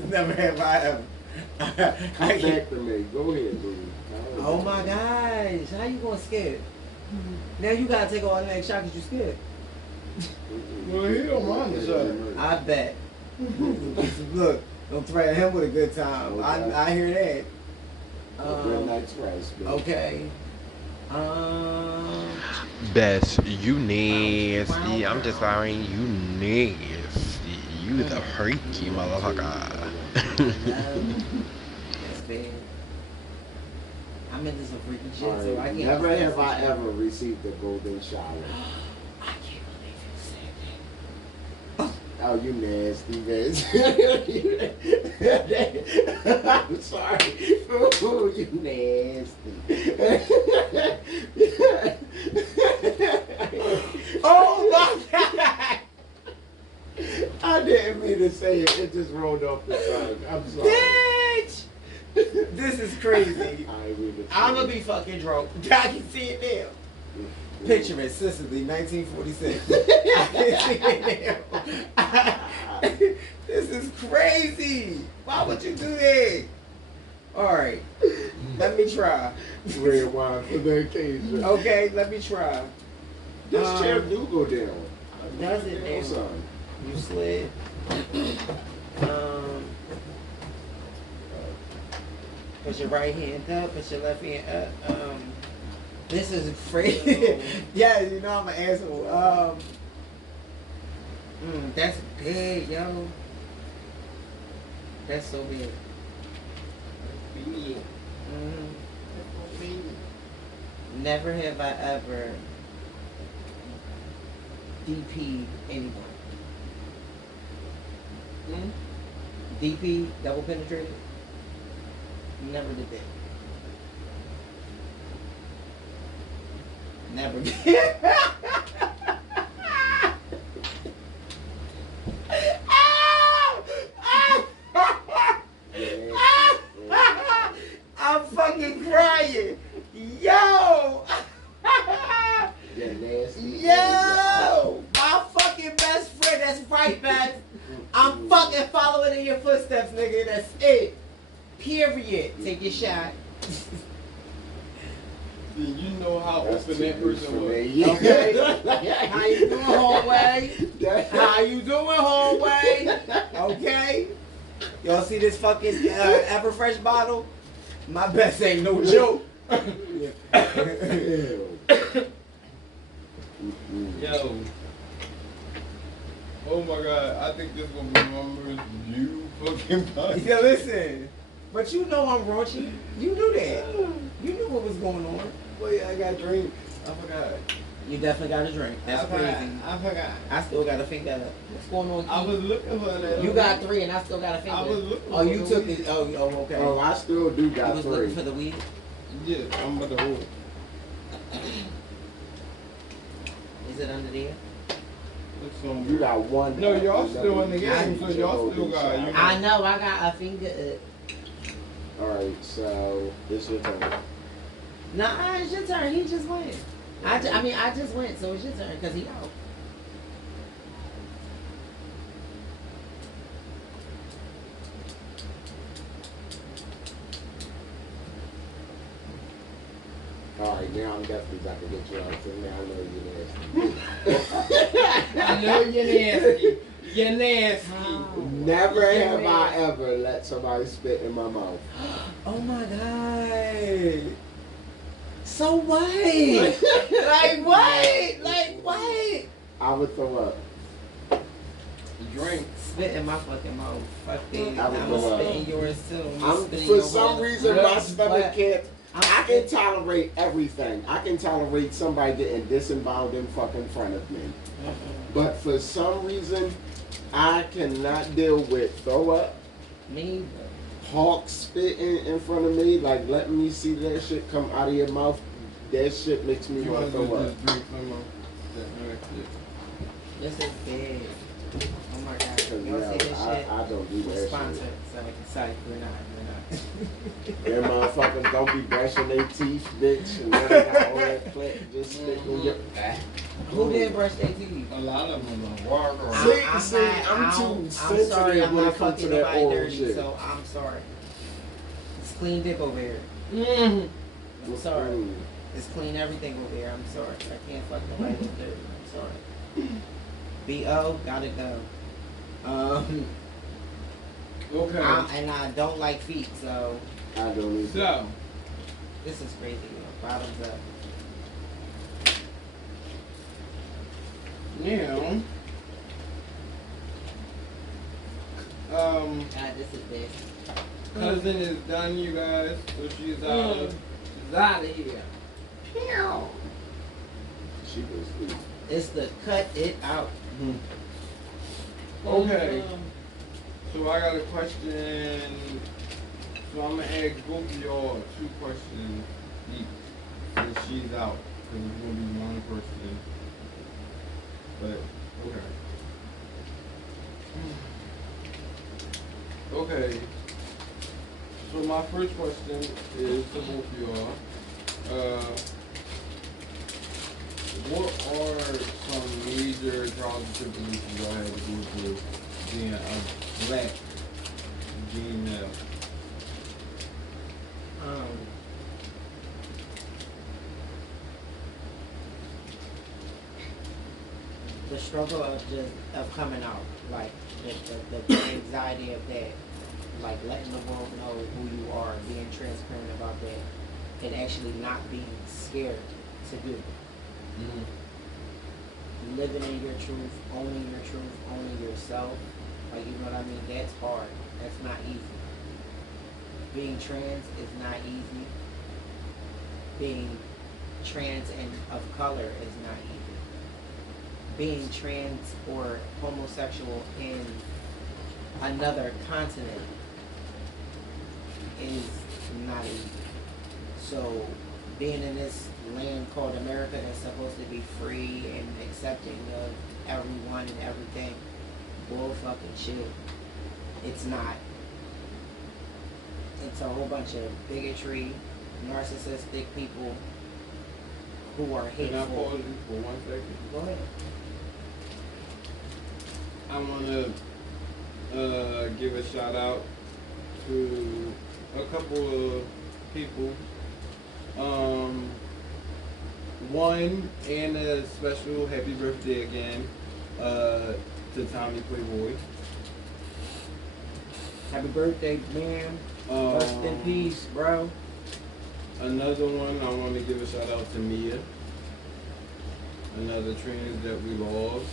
Never Have I Ever. Come back to me. Go ahead, boo. Oh my gosh. How you gonna skip? Now you gotta take all the next shot because you skipped. Well, he don't mind the shot. I bet. Look, don't threaten him with a good time. Okay. I hear that. Midnight Express, baby. Okay. Best, you nasty. I'm just sorry, you nasty. You the freaky motherfucker. That's bad. I'm into some freaky shit, All so I right. can't. Never have I ever received a golden shower. I can't believe you said that. Oh, you nasty bitch. I'm sorry. Oh, you nasty. Oh my God. I didn't mean to say it. It just rolled off the tongue. I'm sorry. Bitch! This is crazy. I didn't mean to say I'm gonna it. be fucking drunk. I can see it now. Picture it, Sicily, 1946. I can see it now. This is crazy. Why would you do that? Alright, let me try. Red wine for the occasion. Okay, let me try. This chair do go down. Does it now? Son. You slid. Put your right hand up, put your left hand up. This is crazy. Yeah, you know I'm an asshole. That's big, yo. That's so big. Never have I ever DP'd anyone. DP, double penetrated? Never did that. Never did. I'm fucking crying. Yo! Yo! My fucking best friend, that's right, man. I'm fucking following in your footsteps, nigga. That's it. Period. Take your shot. See, you know how That's open that person was. Okay. How you doing, hallway? How you doing, hallway? Okay. Y'all see this fucking Everfresh bottle? My best ain't no joke. Yo. Oh my God, I think this is gonna be my most viewed fucking podcast. Yeah, listen. But you know I'm raunchy. You knew that. You knew what was going on. Wait, I got drink. I forgot. You definitely got a drink. That's crazy. I forgot. I still got a finger up. What's going on, Keith? I was looking for that. You got 3 and I still got a finger. I was looking Oh, for you the took weed. it. Oh, okay. Oh, I still do You got was 3. looking for the weed? Yeah, I'm about to hold. Is it under there? It's on. You got 1. No, y'all still in the I game, so need y'all your still golden got. shower. You know. I know. I got a finger up. Alright, so this your turn. Nah, it's your turn. He just went. I just went, so it's your turn because he out. Alright, now I'm definitely about to get you out. So now I know you're nasty. I know you're nasty. You're nasty. Never have I ever let somebody spit in my mouth. Oh my God. So what? Like what? Like what? I would throw up. Drink. Spit in my fucking mouth. Fuck it. I would I'm go spit up. in yours too. For some reason, my stomach can't. I can spit- tolerate everything. I can tolerate somebody getting disemboweled in fucking front of me. But for some reason, I cannot deal with throw up, Me. hawk spitting in front of me, like letting me see that shit come out of your mouth. that shit makes me You want want to to throw up. just drink some of that shit? This is big. Oh my god. Cause You want to see this shit? I don't do We're that sponsored. shit. Sorry, we're not. Them motherfuckers don't be brushing their teeth, bitch, and then they got all that flat just stick in your back. Who did brush their teeth? A lot of them are water. I'm too sensitive sorry, I'm when not it comes to fucking that nobody oral dirty, shit. so I'm sorry. It's clean dip over here. I'm sorry. It's clean everything over here. I'm sorry. I can't fuck nobody with dirty. I'm sorry. B.O. gotta go. Okay. And I don't like feet, so I don't either. So, this is crazy. Bottoms up. now, God, this is big. cousin is done, you guys. So she's out. She's out of here. She was sleep. It's the cut it out. Okay. So I got a question. So I'm gonna ask both of y'all 2 questions each since she's out. Because it's gonna be one person. But okay. Okay. So my first question is to both of y'all. What are some major trials and tribulations y'all had to go through being a black female? The struggle of coming out, like the anxiety of that, like letting the world know who you are, being transparent about that, and actually not being scared to do it. Living in your truth, owning yourself, like, you know what I mean? That's hard. That's not easy. Being trans is not easy. Being trans and of color is not easy. Being trans or homosexual in another continent is not easy. So being in this land called America that's supposed to be free and accepting of everyone and everything, bull fucking shit. It's not. It's a whole bunch of bigotry, narcissistic people who are Can I hateful. pause you for 1 second? Go ahead. I want to give a shout out to a couple of people. One, and a special happy birthday again to Tommy Playboy. Happy birthday, man. Rest in peace, bro. Another one, I want to give a shout out to Mia. Another trans that we lost.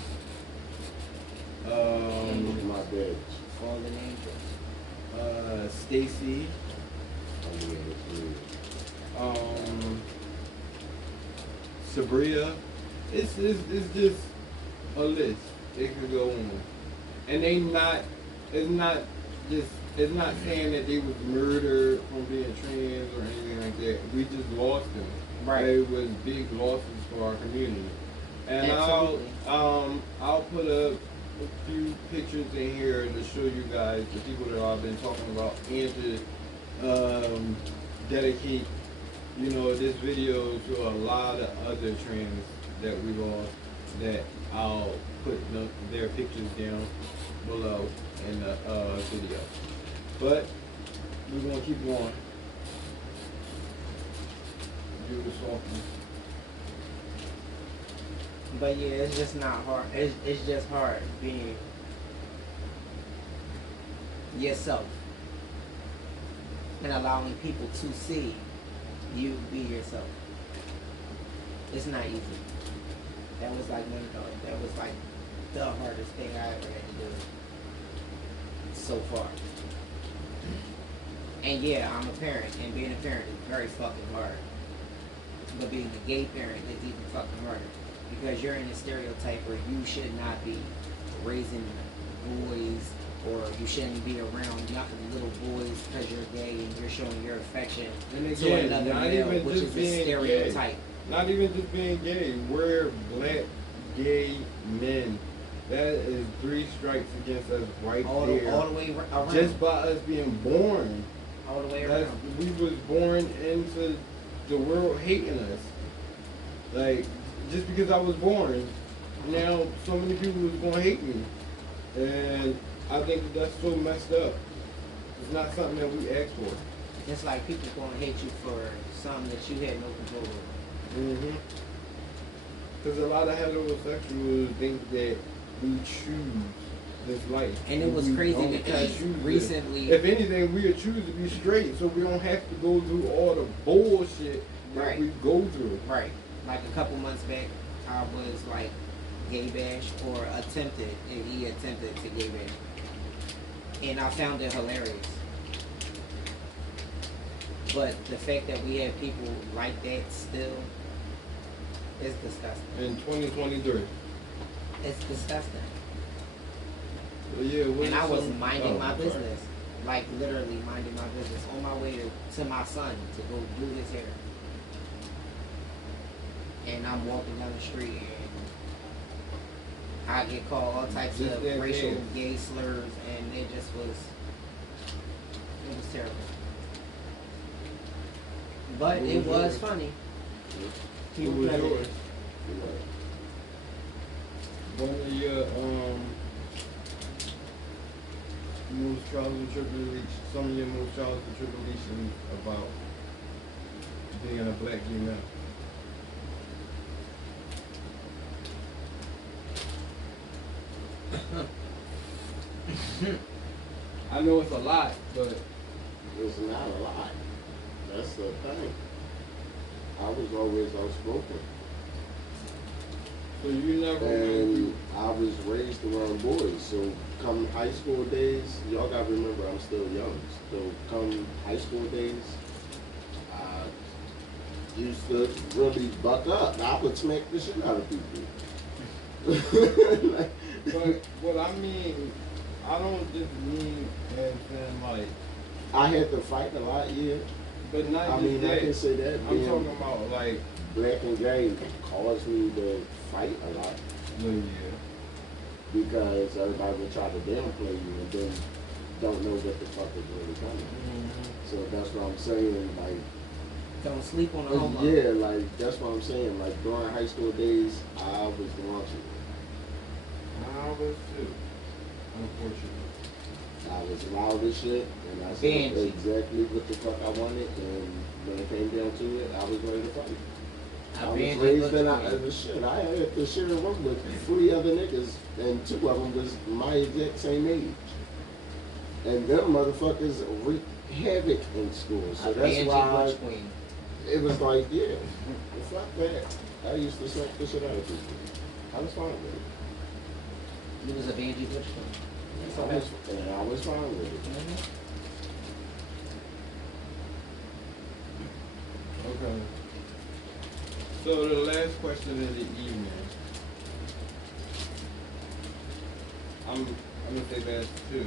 My bitch. Fallen angels. Stacy. Sabria. It's just a list. It could go on. And it's not saying that they was murdered from being trans or anything like that. We just lost them. Right. It was big losses for our community. And Absolutely. I'll put a few pictures in here to show you guys the people that I've been talking about and to dedicate, this video to a lot of other trans that we lost, that I'll put their pictures down below in the video. But we're gonna keep going. Do the softness. But yeah, it's just not hard. It's just hard being yourself and allowing people to see you be yourself. It's not easy. That was like the hardest thing I ever had to do so far. And yeah, I'm a parent, and being a parent is very fucking hard. But being a gay parent is even fucking harder. Because you're in a stereotype where you should not be raising boys or you shouldn't be around young little boys because you're gay and you're showing your affection And to again, another not male, even which just is a being stereotype. gay. Not even just being gay. We're black gay men. That is 3 strikes against us right all there. the way around. Just by us being born. All the way That's, around. we was born into the world hating us. Like, just because I was born, now so many people was gonna hate me. And I think that's so messed up. It's not something that we asked for. It's like people gonna hate you for something that you had no control over. Because a lot of heterosexuals think that we choose this life. And it was We crazy don't because choose recently, it. If anything, we would choose to be straight so we don't have to go through all the bullshit that Right. we go through. right, like a couple months back, I was like gay bash or attempted, and he attempted to gay bash. And I found it hilarious. But the fact that we have people like that still is disgusting. In 2023. It's disgusting. Well, yeah, what And is I was some- minding oh, my I'm sorry. business. Like literally minding my business on my way to my son to go do his hair. And I'm walking down the street and I get called all types Just of that racial dance. gay slurs, and it was terrible. But Who it was was yours? funny. Who was People yours? One of your most trials and tribulations, some of your most trials and tribulations about being a black gay man. I know it's a lot, but It's not a lot. That's the thing. I was always outspoken. so you never went And through. I was raised around boys. So come high school days, y'all gotta remember I'm still young. So come high school days, I used to really buck up. I would smack the shit out of people. Like, But what I mean, I don't just mean as in like, I had to fight a lot, yeah. but not I just mean, that. I can say that. I'm being talking about like, black and gay caused me to fight a lot no, yeah. because everybody would try to downplay you and then don't know what the fuck is really coming. So that's what I'm saying. Like, Don't sleep on the homework. yeah, like that's what I'm saying. Like during high school days, I was the raunchy. I was too, unfortunately. I was loud as shit, and I said Banshee. exactly what the fuck I wanted. And when it came down to it, I was ready to fight. I was Banshee raised looks in good. the shit. I had to share a room with 3 other niggas, and 2 of them was my exact same age. And them motherfuckers wreaked havoc in school. So A that's Banshee why Butch Queen. it was like, yeah, fuck that. I used to smack the shit out of people. I was fine with it. He was a Banshee Butch Queen. That's okay. And I was fine with it. Mhm. Okay. So the last question of the evening. I'm gonna say that too.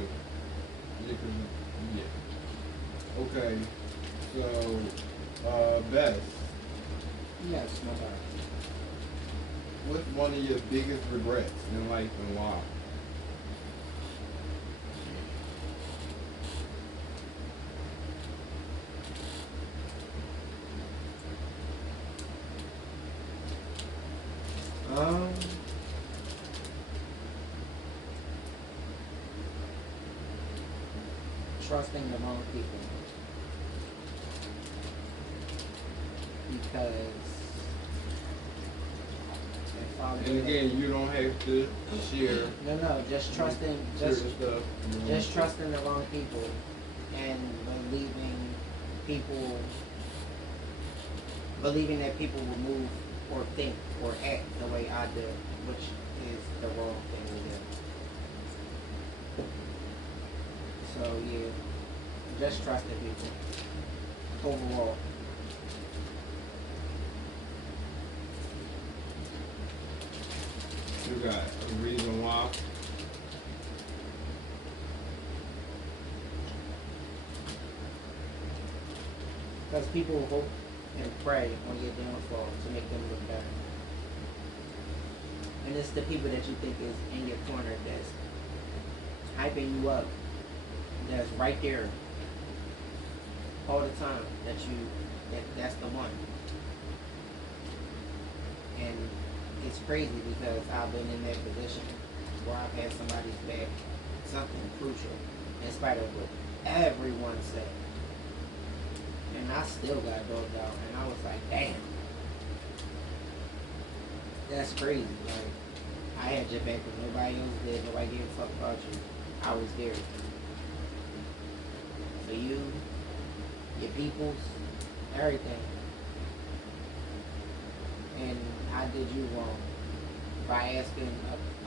Yeah, 'cause- yeah. Okay. So, Beth, Yes, my bad. what's one of your biggest regrets in life and why? Trusting the wrong people. Because if I And again, you don't have to share no, just trusting, certain stuff. you know. just trusting the wrong people and believing that people will move or think or act the way I do, which is the wrong thing to do. So yeah, just trusting people overall. You got a reason why? Because people hope and pray on your downfall to make them look better. And it's the people that you think is in your corner that's hyping you up, that's right there all the time, that's the one. And it's crazy because I've been in that position where I've had somebody's back, something crucial, in spite of what everyone said. And I still got dogged out, and I was like, damn. That's crazy. Like, I had your back when nobody else did. Nobody gave a fuck about you. I was there. For you, your peoples, everything. And I did you wrong by asking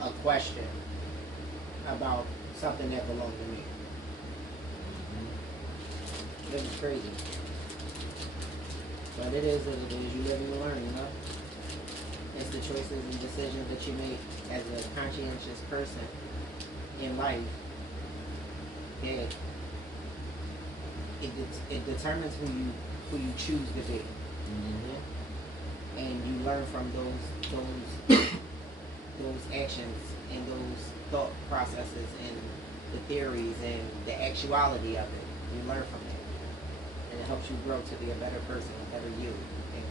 a question about something that belonged to me. It was crazy. But it is what it is. You live and you learn, you know? It's the choices and decisions that you make as a conscientious person in life that it determines who you choose to be. Mm-hmm. And you learn from those actions and those thought processes and the theories and the actuality of it. You learn from it. And it helps you grow to be a better person, a better you. And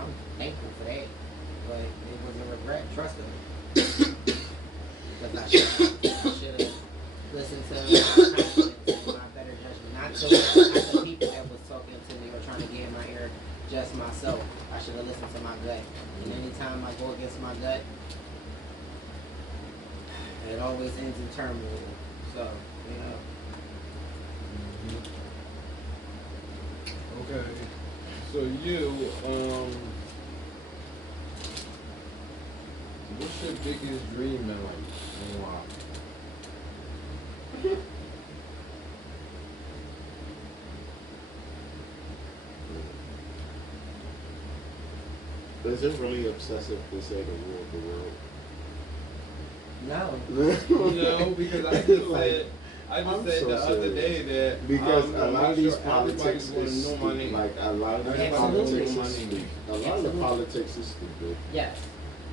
I'm thankful for that. But it was a regret, trust me. Because I should have listened to my conscience and my better judgment. Not the people that was talking to me or trying to get in my ear, just myself. I should have listened to my gut. And anytime I go against my gut, it always ends in turmoil. So, you know. Okay. So you, what's your biggest dream in life and why? Is it really obsessive to say the rule of the world? No. No, because I just Like, said, I'm the so other day serious. that Because I'm a lot of sure these politics everybody's gonna is know my stupid. name. Like a lot of these Absolutely. politics My is name. stupid. A lot of the Absolutely. politics is stupid. Yes.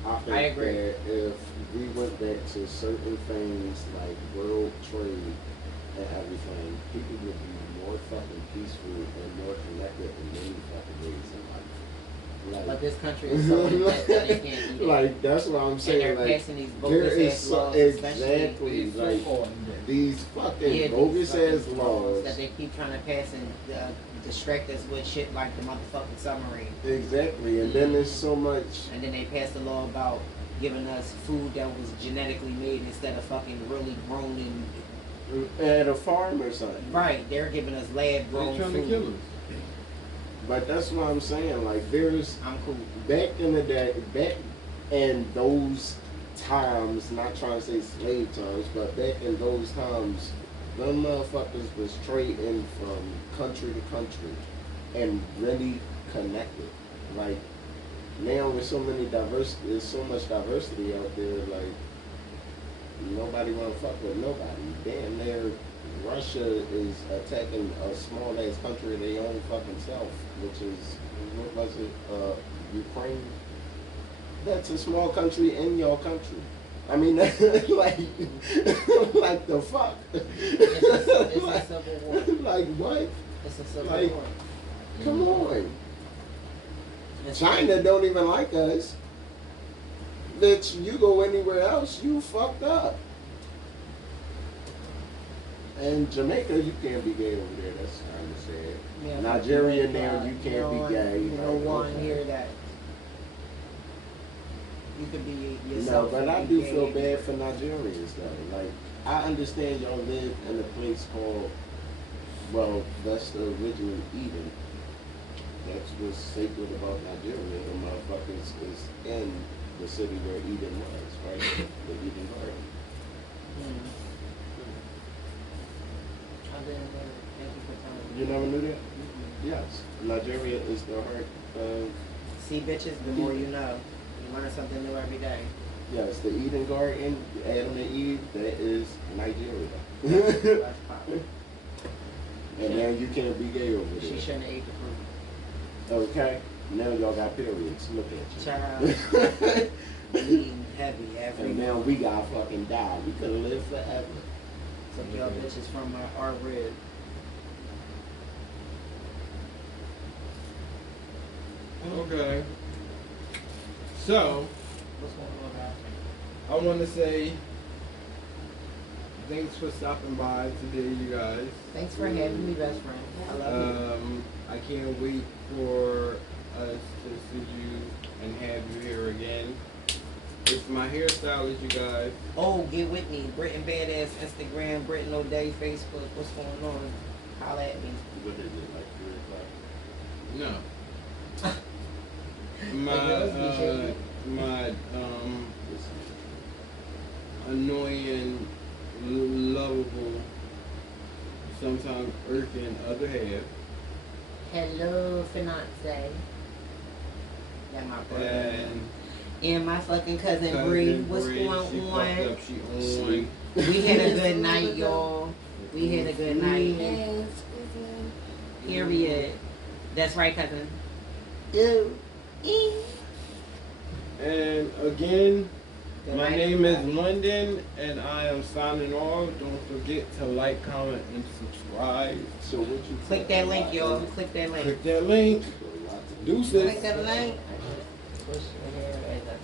I think I agree. that if we went back to certain things like world trade and everything, people would be more fucking peaceful and more connected in many fucking ways in life. But this country is so that they can't do that. Like that's what I'm saying. And they're Like passing these there bogus is ass so, laws, exactly These like so-called these fucking these bogus fucking ass laws. that they keep trying to pass and distract us with shit like the motherfucking submarine. Exactly, and then there's so much. And then they passed a law about giving us food that was genetically made instead of fucking really grown and At a farm or something. right. They're giving us lab They're grown trying food. to kill us. But that's what I'm saying. Like there's I'm cool. back in the day, back in those times, not trying to say slave times, but back in those times, them motherfuckers was trading from country to country and really connected. Like now there's there's so much diversity out there, like nobody wanna fuck with nobody. Damn near Russia is attacking a small ass country of their own fucking self, which is what was it, Ukraine? That's a small country in your country. I mean, like, like the fuck. It's a civil war. Like what? It's a civil Like, war. come on. It's China don't even like us. Bitch, you go anywhere else, you fucked up. And Jamaica, you can't be gay over there. That's kind of sad. Yeah, Nigeria, now you can't no be one- gay. You know, Like, one okay. here that you could be No, yourself. but and I be do gay feel anywhere. bad for Nigerians though. Like, I understand y'all live in a place called, well, that's the original Eden. That's what's sacred about Nigeria. The motherfuckers is in the city where Eden was, right? The Eden Garden. Mm. I didn't know. Thank you for telling me. You never knew that? Mm-mm. Yes. Nigeria is the heart of, See, bitches, the more you know. You learn something new every day. yes, the Eden Garden, Adam and Eve, that is Nigeria. That's pop. And now you can't be gay over She there. shouldn't have ate the fruit. Okay? Now y'all got periods. Look at you. Child. Eating heavy every And now morning. we got fucking die. We could have lived forever. Took y'all bitches from our rib. Okay. So, What's going on, guys? I want to say thanks for stopping by today, you guys. Thanks for having me, best friend. I love you. I can't wait for us to see you and have you here again. It's my hairstylist, you guys. Oh, get with me. Britain Badass, Instagram, Britain O'Day, Facebook. What's going on? Holla at me. What is it, like 3 o'clock? No. My annoying, lovable, sometimes irking other half. Hello, fiance. That my brother. And my fucking cousin Bree. What's Bree, going she on? fucked up, she on. We had a good night, y'all. We had a good night. Yes. Period. That's right, cousin. And again, Good my night, name is everybody. London, and I am signing off. Don't forget to like, comment, and subscribe. So what you Click that link, y'all. Click that link. Click that link. Deuces. Click a link. Push your hair as I